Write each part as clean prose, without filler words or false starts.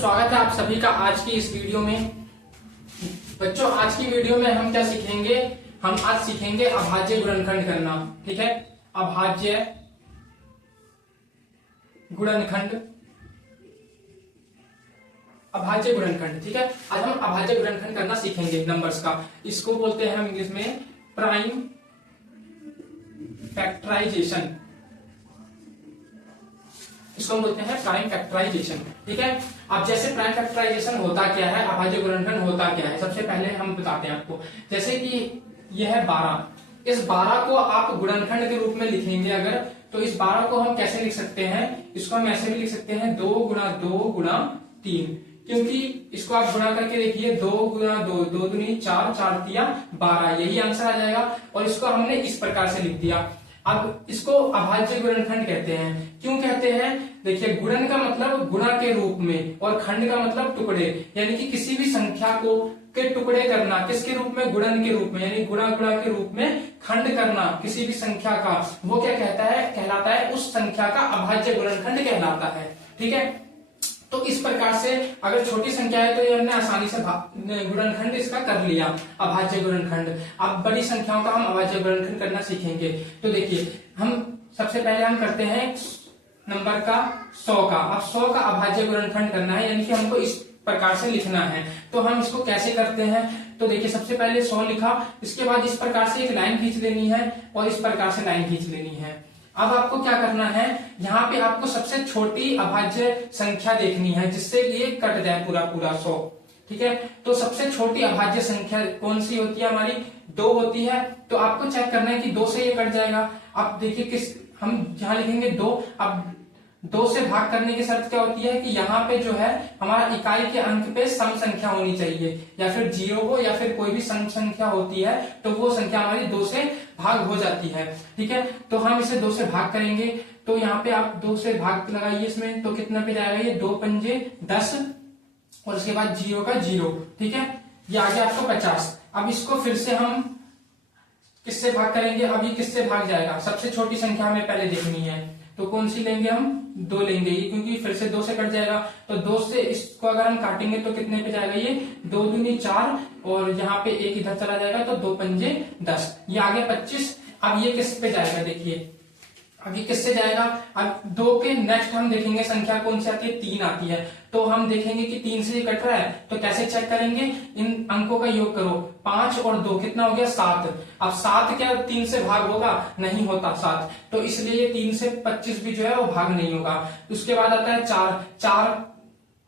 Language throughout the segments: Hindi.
स्वागत है आप सभी का आज की इस वीडियो में। बच्चों आज की वीडियो में हम क्या सीखेंगे, हम आज सीखेंगे अभाज्य गुणनखंड करना। ठीक है, अभाज्य गुणनखंड, अभाज्य गुणनखंड। ठीक है, आज हम अभाज्य गुणनखंड करना सीखेंगे नंबर्स का। इसको बोलते हैं हम इंग्लिश में प्राइम फैक्टराइजेशन, इसको हम बोलते हैं प्राइम फैक्टराइजेशन। ठीक है, अब जैसे प्राइम फैक्टराइजेशन होता क्या है, अभाज्य गुणनखंड होता क्या है, सबसे पहले हम बताते हैं आपको। जैसे कि यह है 12, इस 12 को आप गुणनखंड के रूप में लिखेंगे अगर, तो इस 12 को हम कैसे लिख सकते हैं, इसको हम ऐसे भी लिख सकते हैं 2 गुणा 2 गुणा 3, क्योंकि इसको आप गुणा करके देखिए 2 गुणा 2, 2 दूनी 4, 4 तिया 12, यही आंसर आ जाएगा। और इसको हमने इस प्रकार से लिख दिया। अब इसको अभाज्य गुणनखंड कहते हैं। क्यों कहते हैं, देखिए गुणन का मतलब गुणा के रूप में और खंड का मतलब टुकड़े, यानी कि किसी भी संख्या को के टुकड़े करना, किसके रूप में, गुणन के रूप में, यानी गुणा गुणा के रूप में खंड करना किसी भी संख्या का, वो क्या कहता है, कहलाता है उस संख्या का अभाज्य गुणनखंड कहलाता है। ठीक है, तो इस प्रकार से अगर छोटी संख्या है तो ये हमने आसानी से गुणनखंड इसका कर लिया, अभाज्य गुणनखंड। अब बड़ी संख्याओं का हम अभाज्य गुणनखंड करना सीखेंगे। तो देखिए हम सबसे पहले हम करते हैं नंबर का 100 का। अब 100 का अभाज्य गुणनखंड करना है, यानी कि हमको इस प्रकार से लिखना है। तो हम इसको कैसे करते हैं, तो देखिए सबसे पहले 100 लिखा, इसके बाद इस प्रकार से एक लाइन खींच लेनी है और इस प्रकार से लाइन खींच लेनी है। अब आपको क्या करना है, यहाँ पे आपको सबसे छोटी अभाज्य संख्या देखनी है जिससे ये कट जाए पूरा पूरा 100। ठीक है, तो सबसे छोटी अभाज्य संख्या कौन सी होती है, हमारी 2 होती है। तो आपको चेक करना है कि 2 से ये कट जाएगा। अब देखिए किस, हम जहां लिखेंगे 2, अब 2 से भाग करने की शर्त क्या होती है कि यहाँ पे जो है हमारा इकाई के अंक पे सम संख्या होनी चाहिए, या फिर 0 हो या फिर कोई भी सम संख्या होती है तो वो संख्या हमारी 2 से भाग हो जाती है। ठीक है, तो हम इसे 2 से भाग करेंगे। तो यहाँ पे आप 2 से भाग लगाइए इसमें, तो कितना पे जाएगा, ये 2 पंजे 10 और उसके बाद 0 का 0। ठीक है, ये आ गया आपको 50। अब इसको फिर से हम किससे भाग करेंगे, अब ये किससे भाग जाएगा, सबसे छोटी संख्या हमें पहले देखनी है। तो कौन सी लेंगे, हम 2 लेंगे, ये क्योंकि फिर से 2 से कट जाएगा। तो 2 से इसको अगर हम काटेंगे तो कितने पे जाएगा, ये 2 दूनी 4 और यहाँ पे 1 इधर चला जाएगा तो 2 पंजे 10, ये आ गया 25। अब ये किस पे जाएगा, देखिए अब ये किससे जाएगा, अब 2 के नेक्स्ट हम देखेंगे संख्या कौन सी आती है, 3 आती है। तो हम देखेंगे कि 3 से ये कट रहा है, तो कैसे चेक करेंगे, इन अंकों का योग करो, 5 और 2 कितना हो गया 7। अब 7 क्या 3 से भाग होगा, नहीं होता 7, तो इसलिए 3 से 25 भी जो है वो भाग नहीं होगा। उसके बाद आता है 4, 4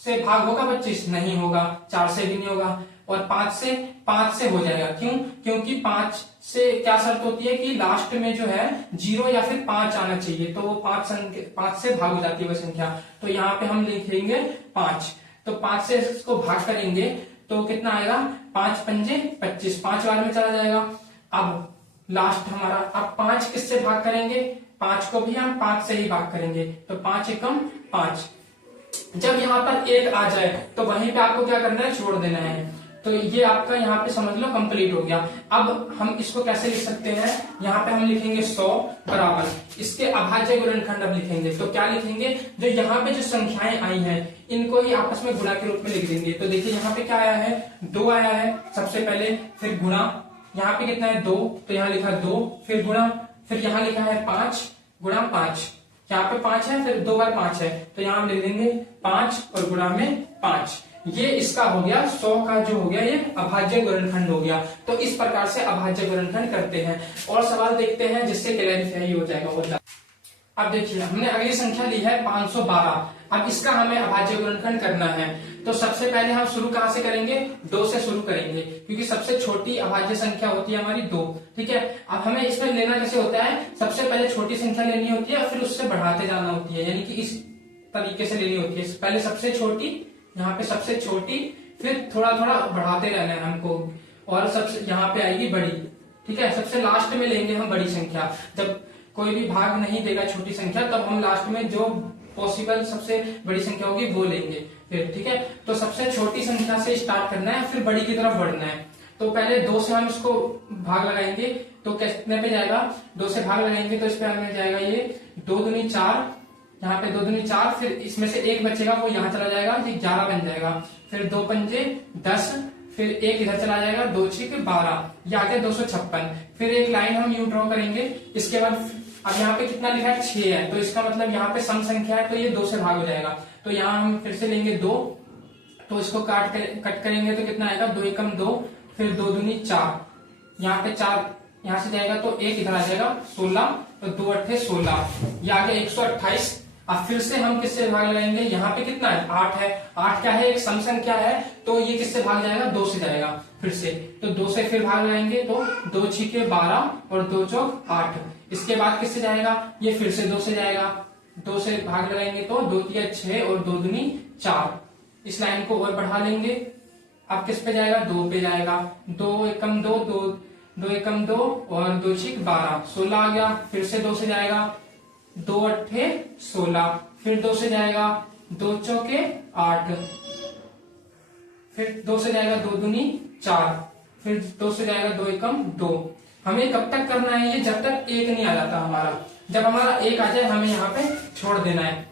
से भाग होगा 25, नहीं होगा, 4 से भी नहीं होगा। और 5 से हो जाएगा, क्यों, क्योंकि 5 से क्या शर्त होती है कि लास्ट में जो है 0 या फिर 5 आना चाहिए, तो वो 5 से भाग हो जाती है वो संख्या। तो यहाँ पे हम लिखेंगे 5, तो 5 से इसको भाग करेंगे तो कितना आएगा, 5 पंजे 25, 5 बार में चला जाएगा। अब लास्ट हमारा, अब 5 किससे भाग करेंगे, 5 को भी हम 5 से ही भाग करेंगे, तो 5 एकम 5। जब यहाँ पर 1 आ जाए तो वहीं पे आपको क्या करना है, छोड़ देना है। तो ये आपका यहाँ पे समझ लो कंप्लीट हो गया। अब हम इसको कैसे लिख सकते हैं, यहाँ पे हम लिखेंगे 100 बराबर, इसके अभाज्य गुणनखंड अब लिखेंगे। तो क्या लिखेंगे, जो यहाँ पे जो संख्याएं आई हैं इनको ही आपस में गुणा के रूप में लिख देंगे। तो देखिए यहाँ पे क्या आया है, 2 आया है सबसे पहले, फिर गुणा, यहाँ पे कितना है 2, तो यहाँ लिखा 2, फिर गुणा, फिर यहाँ लिखा है 5 गुणा 5, यहाँ पे 5 है, फिर 2 बार 5 है, तो यहाँ हम लिख देंगे 5 और गुणा में 5। ये इसका हो गया 100 का जो हो गया ये अभाज्य गुणनखंड हो गया। तो इस प्रकार से अभाज्य गुणनखंड करते हैं। और सवाल देखते हैं जिससे क्लैरिफाई हो जाएगा और अब देखिए हमने अगली संख्या ली है 512। अब इसका हमें अभाज्य गुणनखंड करना है। तो सबसे पहले हम शुरू कहां से करेंगे, 2 से शुरू करेंगे, क्योंकि सबसे छोटी अभाज्य संख्या होती है हमारी 2। ठीक है, अब हमें इसमें लेना कैसे होता है, सबसे पहले छोटी संख्या लेनी होती है और फिर उससे बढ़ाते जाना होती है, यानी कि इस तरीके से लेनी होती है। पहले सबसे छोटी, यहाँ पे सबसे छोटी, फिर थोड़ा थोड़ा बढ़ाते रहना है हमको, और सबसे यहाँ पे आएगी बड़ी। ठीक है, सबसे लास्ट में लेंगे हम बड़ी संख्या। जब कोई भी भाग नहीं देगा छोटी संख्या, तब हम लास्ट में जो पॉसिबल सबसे बड़ी संख्या होगी वो लेंगे फिर। ठीक है, तो सबसे छोटी संख्या से स्टार्ट करना है, फिर बड़ी की तरफ बढ़ना है। तो पहले 2 से हम इसको भाग लगाएंगे, तो कितने पे जाएगा, 2 से भाग लगाएंगे तो इस पे हमें जाएगा ये 2 दूनी 4 यहाँ पे 2 दूनी 4, फिर इसमें से एक बचेगा वो यहाँ चला जाएगा, ये 11 बन जाएगा। फिर 2 पंजे 10, फिर एक इधर चला जाएगा, 2 6 12, ये आ गया 256। फिर एक लाइन हम यूं ड्रॉ करेंगे। इसके बाद अब यहाँ पे कितना लिखा है 6 है, तो इसका मतलब यहाँ पे सम संख्या है, तो ये 2 से भाग हो जाएगा। तो यहाँ हम फिर से लेंगे 2, तो इसको कट करेंगे तो कितना आएगा 2 एकम 2, फिर 2 दूनी 4, यहाँ पे 4 यहाँ से जाएगा तो एक इधर आ जाएगा 16, तो 2 अट्ठे 16, ये आ गया 128। अब फिर से हम किससे भाग लगाएंगे, यहाँ पे कितना है 8 है, 8 क्या है एक सम संख्या है, तो ये किससे भाग जाएगा 2 से जाएगा फिर से, तो 2 से फिर भाग लगाएंगे तो 2 6 12 और 2 चौक 8। इसके बाद किससे जाएगा, ये फिर से 2 से जाएगा, 2 से भाग लगाएंगे तो 2 3 6 और 2 दूनी 4। इस लाइन को और बढ़ा लेंगे। अब किस पे जाएगा 2 पे जाएगा, 2 एकम 2 2 एकम 2 और 2 6 12, 16 आ गया। फिर से 2 से जाएगा, 2 अट्ठे 16, फिर 2 से जाएगा 2 चौके 8, फिर 2 से जाएगा 2 दूनी 4, फिर 2 से जाएगा 2 एकम 2। हमें कब तक करना है ये, जब तक 1 नहीं आ जाता हमारा। जब हमारा 1 आ जाए हमें यहाँ पे छोड़ देना है।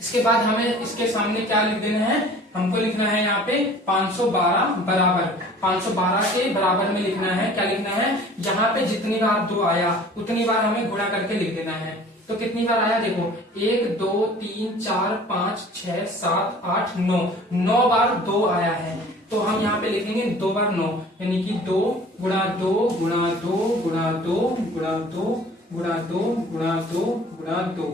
इसके बाद हमें इसके सामने क्या लिख देना है, हमको लिखना है यहाँ पे 512 बराबर, 512 के बराबर में लिखना है। क्या लिखना है, यहाँ पे जितनी बार 2 आया उतनी बार हमें गुणा करके लिख देना है। तो कितनी बार आया देखो, 1 2 3 4 5 6 7 8 9, 9 बार 2 आया है। तो हम यहाँ पे लिखेंगे 2 बार 9, यानी कि 2 गुणा 2 गुणा 2 गुणा 2 गुणा 2 गुणा 2 गुणा 2 गुणा 2,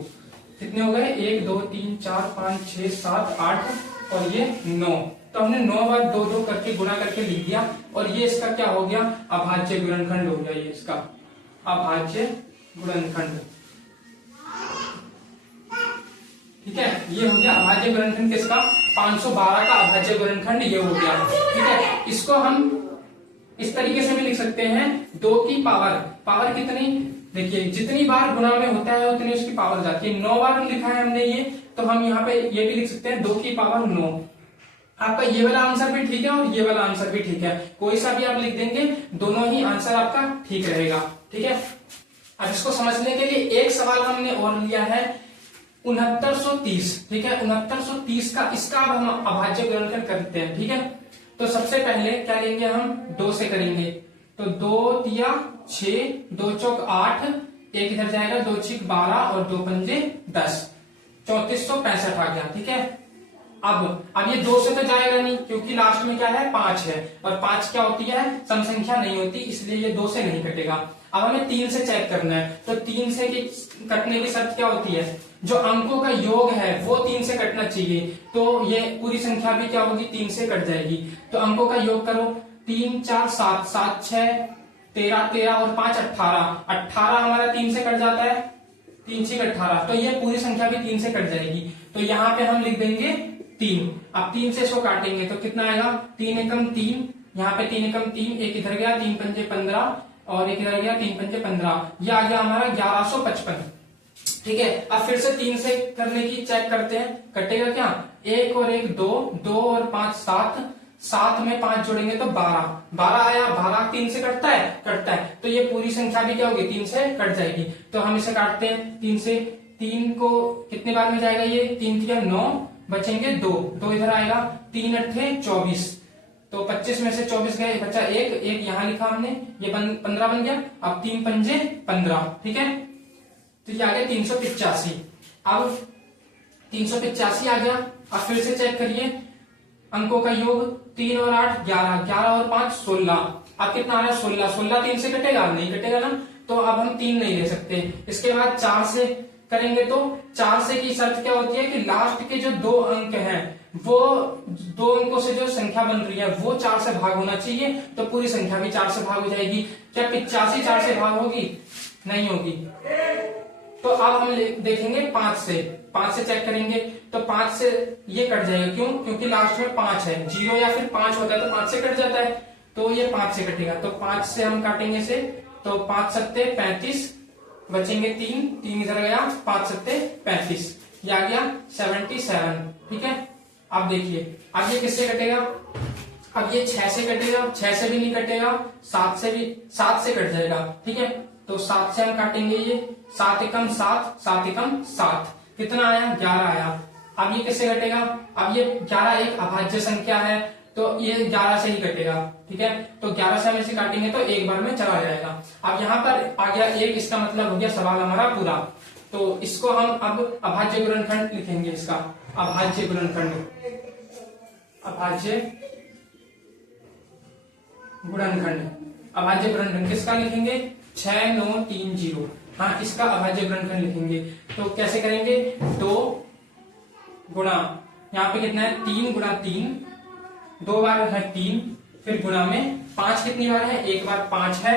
कितने हो गए 1 2 3 4 5 6 7 8 और ये 9। तो हमने 9 बार 2 2 करके गुणा करके लिख दिया, और ये इसका क्या हो गया, अभाज्य गुणनखंड हो गया। ये इसका अभाज्य गुणनखंड, ठीक है, ये हो गया अभाज्य गुणनखंड किसका, 512 का अभाज्य गुणनखंड ये हो गया। ठीक है, इसको हम इस तरीके से भी लिख सकते हैं, 2 की पावर कितनी, देखिए जितनी बार गुणा में होता है उतनी उसकी पावर जाती है। 9 बार लिखा है हमने ये, तो हम यहाँ पे ये भी लिख सकते हैं 2 की पावर 9। आपका ये वाला आंसर भी ठीक है और ये वाला आंसर भी ठीक है, कोई सा भी आप लिख देंगे, दोनों ही आंसर आपका ठीक रहेगा। ठीक है, अब इसको समझने के लिए एक सवाल हमने और लिया है 6930। ठीक है, 6930 का इसका अब हम अभाज्य गुणनखंड करते हैं। ठीक है, तो सबसे पहले क्या लेंगे, हम 2 से करेंगे, तो 2 तिया 6, 2 चौक 8, एक इधर जाएगा 2 6 12 और 2 पंजे 10, 3465 आ गया। ठीक है, अब ये 2 से तो जाएगा नहीं, क्योंकि लास्ट में क्या है 5 है, और 5 क्या होती है सम संख्या नहीं होती, इसलिए ये 2 से नहीं कटेगा। अब हमें 3 से चेक करना है, तो 3 से कटने की शर्त क्या होती है, जो अंकों का योग है वो 3 से कटना चाहिए, तो ये पूरी संख्या भी क्या होगी 3 से कट जाएगी। तो अंकों का योग करो, 3 4 7 7 6 13 13 और 5 18, 18 हमारा 3 से कट जाता है, 3 6 18, तो ये पूरी संख्या भी 3 से कट जाएगी। तो यहाँ पे हम लिख देंगे 3। अब 3 से इसको काटेंगे तो कितना आएगा, 3 एकम 3, यहाँ पे 3 एकम 3, एक इधर गया 3 पंजे 15 और एक इधर गया 3 पंजे 15, ये आ गया हमारा 1155। ठीक है, अब फिर से 3 से करने की चेक करते हैं, कटेगा क्या, 1 और 1 2, 2 और 5 7, 7 में 5 जोड़ेंगे तो 12, 12 आया, 12 3 से कटता है, तो ये पूरी संख्या भी क्या होगी 3 से कट जाएगी। तो हम इसे काटते हैं 3 से, 3 को कितने बार में जाएगा, ये 3 3 9, बचेंगे 2 इधर आएगा, 3 अट्ठे 24, तो 25 में से 24 गए, बचा 1 यहाँ लिखा हमने, ये 15 बन गया। अब 3 पंजे 15, ठीक है, तो ये आ गया 385। अब 385 आ गया। अब फिर से चेक करिए अंकों का योग, 3 और 8 11, 11 और 5 16, अब कितना आ रहा है 16, 16 3 से कटेगा, नहीं कटेगा ना, तो अब हम 3 नहीं ले सकते। इसके बाद 4 से करेंगे, तो 4 से की शर्त क्या होती है कि लास्ट के जो 2 अंक हैं वो 2 अंकों से जो संख्या बन रही है वो 4 से भाग होना चाहिए, तो पूरी संख्या भी 4 से भाग हो जाएगी। क्या 85 4 से भाग होगी, नहीं होगी। तो अब हम देखेंगे 5 से चेक करेंगे, तो 5 से ये कट जाएगा, क्यों, क्योंकि लास्ट में 5 है, 0 या फिर 5 होता है तो 5 से कट जाता है, तो ये 5 से कटेगा। तो 5 से हम काटेंगे से, तो 5 सत्ते 35, बचेंगे 3 इधर गया, 5 सत्ते 35, ये आ गया 77। ठीक है, अब देखिए अब ये किससे कटेगा, अब ये 6 से कटेगा, 6 से भी नहीं कटेगा, 7 से कट जाएगा। ठीक है, तो 7 से हम काटेंगे, ये 7 एकम 7, 7 एकम 7, कितना आया 11 आया। अब ये किससे घटेगा, अब ये 11 एक अभाज्य संख्या है तो ये 11 से ही कटेगा, ठीक है। तो 11 से हम इसे काटेंगे तो एक बार में चला जाएगा। अब यहाँ पर आ गया एक, इसका मतलब हो गया सवाल हमारा पूरा। तो इसको हम अब अभाज्य गुणनखंड लिखेंगे, इसका अभाज्य गुणनखंड, अभाज्य गुणनखंड, अभाज्य गुणनखंड किसका लिखेंगे 6930। हाँ, इसका अभाज्य गुणनखंड लिखेंगे। तो कैसे करेंगे, 2 गुणा यहाँ पे कितना है 3 गुणा 3, 2 बार है 3, फिर गुणा में 5 कितनी बार है, एक बार 5 है,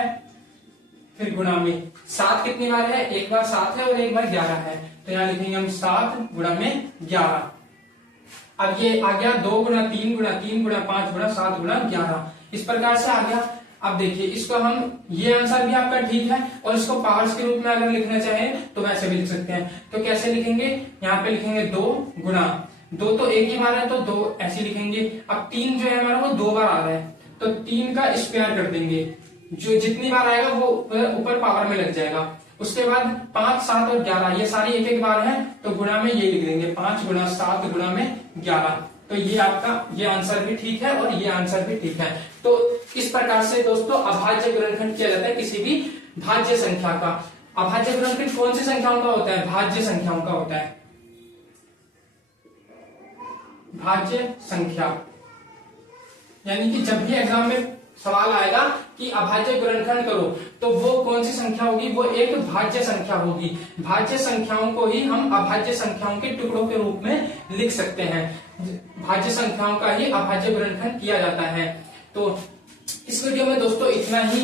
फिर गुणा में 7 कितनी बार है, एक बार 7 है और एक बार 11 है। तो यहाँ लिखेंगे हम 7 गुणा में 11। अब ये आ गया 2 गुणा 3 गुणा 3 गुणा 5 गुणा 7 गुणा 11, इस प्रकार से आ गया। अब देखिए इसको हम, ये आंसर भी आपका ठीक है और इसको पावर्स के रूप में अगर लिखना चाहें तो वैसे भी लिख सकते हैं। तो कैसे लिखेंगे, यहाँ पे लिखेंगे 2 गुणा 2 तो एक ही बार है तो 2 ऐसे लिखेंगे। अब 3 जो है हमारा वो 2 बार आ रहा है तो 3 का स्क्वायर कर देंगे, जो जितनी बार आएगा वो ऊपर पावर में लग जाएगा। उसके बाद 5 7 और 11 ये सारी एक एक बार है तो गुणा में ये लिख देंगे 5 गुणा 7 गुणा में 11। तो ये आपका ये आंसर भी ठीक है और ये आंसर भी ठीक है। तो इस प्रकार से दोस्तों अभाज्य गुणनखंड किया जाता है किसी भी भाज्य संख्या का। अभाज्य गुणनखंड कौन सी संख्याओं का होता है, भाज्य संख्याओं का होता है, भाज्य संख्या। यानी कि जब भी एग्जाम में सवाल आएगा कि अभाज्य गुणनखंड करो तो वो कौन सी संख्या होगी, वो एक भाज्य संख्या होगी। भाज्य संख्याओं को ही हम अभाज्य संख्याओं के टुकड़ों के रूप में लिख सकते हैं। भाज्य संख्याओं का ही अभाज्य गुणनखंड किया जाता है। तो इस वीडियो में दोस्तों इतना ही।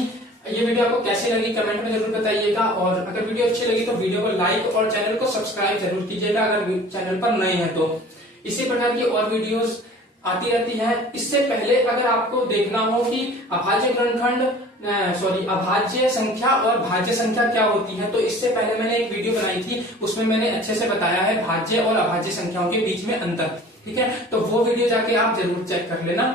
ये वीडियो आपको कैसी लगी कमेंट में जरूर बताइएगा, और अगर वीडियो अच्छी लगी तो वीडियो को लाइक और चैनल को सब्सक्राइब जरूर कीजिएगा अगर चैनल पर नए हैं तो। इसी प्रकार की और वीडियोस आती रहती है। इससे पहले अगर आपको देखना हो कि अभाज्य गुणनखंड अभाज्य संख्या और भाज्य संख्या क्या होती है, तो इससे पहले मैंने एक वीडियो बनाई थी, उसमें मैंने अच्छे से बताया है भाज्य और अभाज्य संख्याओं के बीच में अंतर, ठीक है। तो वो वीडियो जाके आप जरूर चेक कर लेना।